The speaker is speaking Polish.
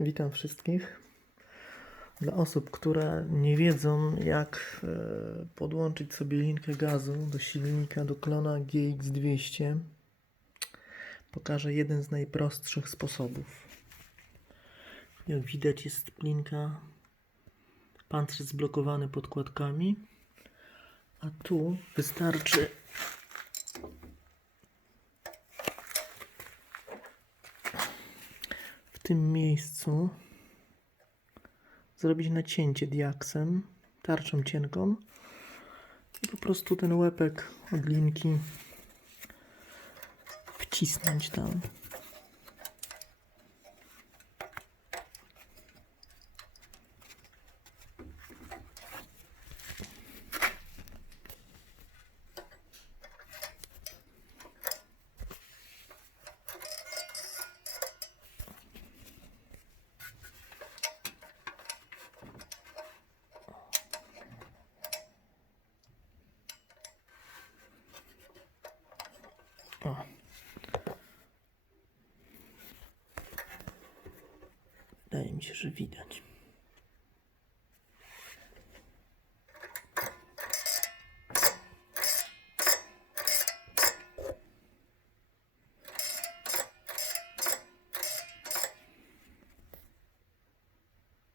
Witam wszystkich. Dla osób, które nie wiedzą, jak e, podłączyć sobie linkę gazu do silnika do klona GX200, pokażę jeden z najprostszych sposobów. Jak widać, jest linka, pancerz zblokowany podkładkami, a tu wystarczy tym miejscu zrobić nacięcie diaksem, tarczą cienką i po prostu ten łepek od linki wcisnąć tam. O. Wydaje mi się, że widać.